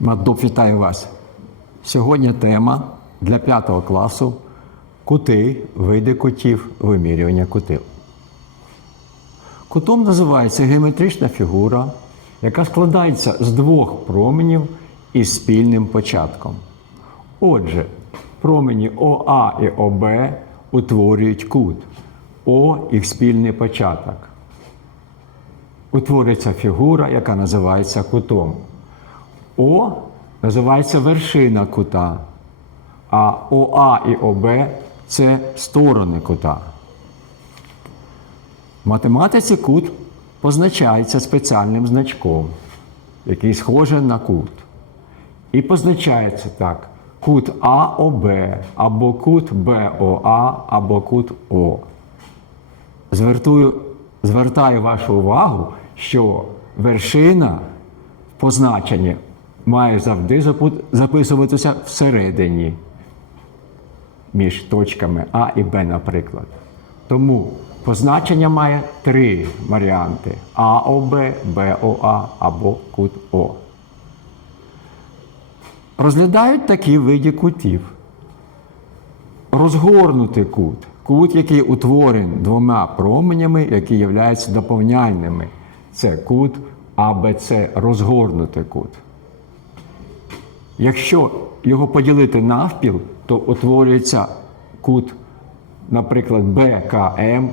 Вітаю вас. Сьогодні тема для 5 класу кути, види кутів, вимірювання кутів. Кутом називається геометрична фігура, яка складається з двох променів із спільним початком. Отже, промені ОА і ОБ утворюють кут, О їх спільний початок. Утворюється фігура, яка називається кутом. О називається вершина кута, а ОА і ОБ це сторони кута. В математиці кут позначається спеціальним значком, який схожий на кут. І позначається так: кут АОБ, або кут БОА, або кут О. Звертую, звертаю вашу увагу, що вершина в позначенні має завжди записуватися всередині між точками А і Б, наприклад. Тому позначення має три варіанти: АОБ, БОА або кут О. Розглядають такі види кутів. Розгорнутий кут. Кут, який утворений двома променями, які являються доповняльними. Це кут АБЦ, розгорнутий кут. Якщо його поділити навпіл, то утворюється кут, наприклад, БКМ,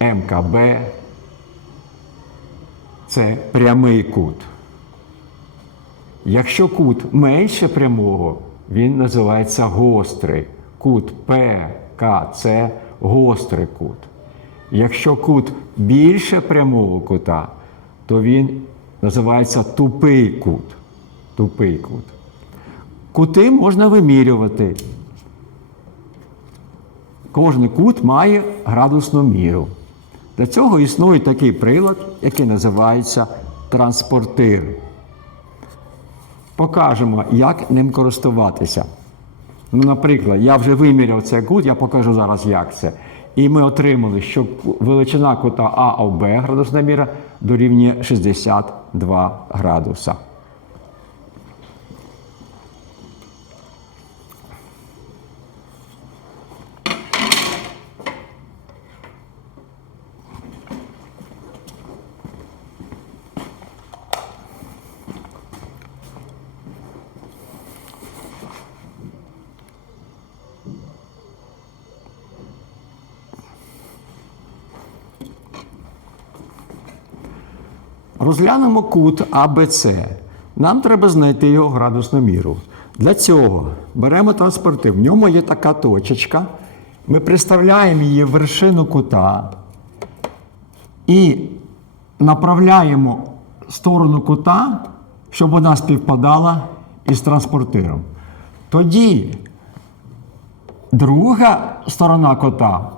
МКБ. Це прямий кут. Якщо кут менше прямого, він називається гострий. Кут ПКЦ гострий кут. Якщо кут більше прямого кута, то він називається тупий кут. Тупий кут. Кути можна вимірювати. Кожен кут має градусну міру. Для цього існує такий прилад, який називається транспортир. Покажемо, як ним користуватися. Ну, наприклад, я вже виміряв цей кут, я покажу зараз, як це. І ми отримали, що величина кута АОБ градусна міра дорівнює 62 градуса. Розглянемо кут АБЦ. Нам треба знайти його градусну міру. Для цього беремо транспортив. В ньому є така точечка. Ми приставляємо її в вершину кута і направляємо сторону кута, щоб вона співпадала із транспортиром. Тоді друга сторона кота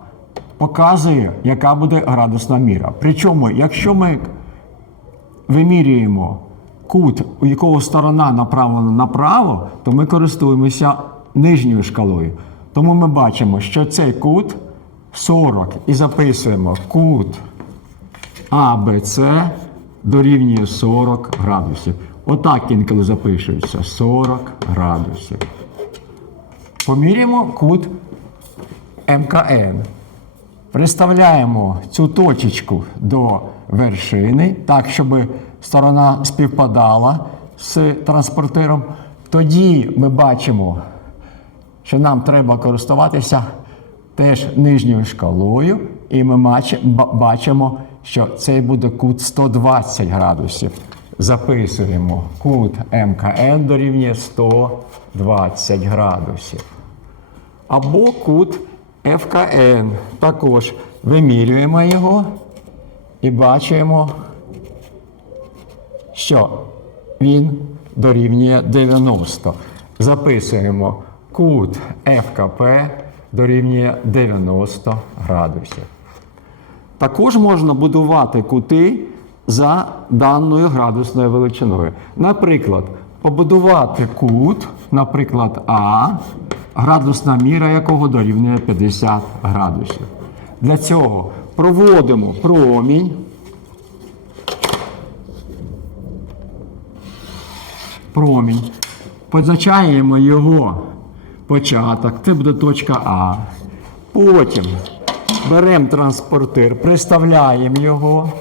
показує, яка буде градусна міра. Причому, якщо ми вимірюємо кут, у якого сторона направлена направо, то ми користуємося нижньою шкалою. Тому ми бачимо, що цей кут 40 і записуємо кут АБЦ дорівнює 40 градусів. Отак інколи запишується 40 градусів. Поміряємо кут МКН. Приставляємо цю точечку до вершини, так, щоб сторона співпадала з транспортиром. Тоді ми бачимо, що нам треба користуватися теж нижньою шкалою, і ми бачимо, що цей буде кут 120 градусів. Записуємо кут МКН дорівнює 120 градусів або кут ФКН. Також вимірюємо його і бачимо, що він дорівнює 90. Записуємо кут ФКП дорівнює 90 градусів. Також можна будувати кути за даною градусною величиною. Наприклад, побудувати кут, наприклад, А, градусна міра якого дорівнює 50 градусів. Для цього проводимо промінь промінь. Позначаємо його початок, це буде точка А. Потім беремо транспортир, приставляємо його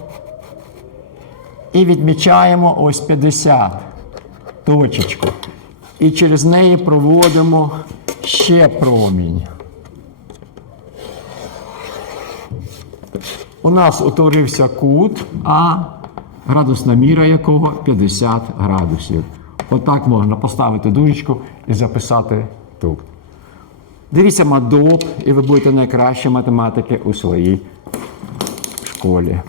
і відмічаємо ось 50 точечку. І через неї проводимо ще промінь. У нас утворився кут, а градусна міра якого 50 градусів. Отак можна поставити дужечку і записати тут. Дивіться мадоп, і ви будете найкращі математики у своїй школі.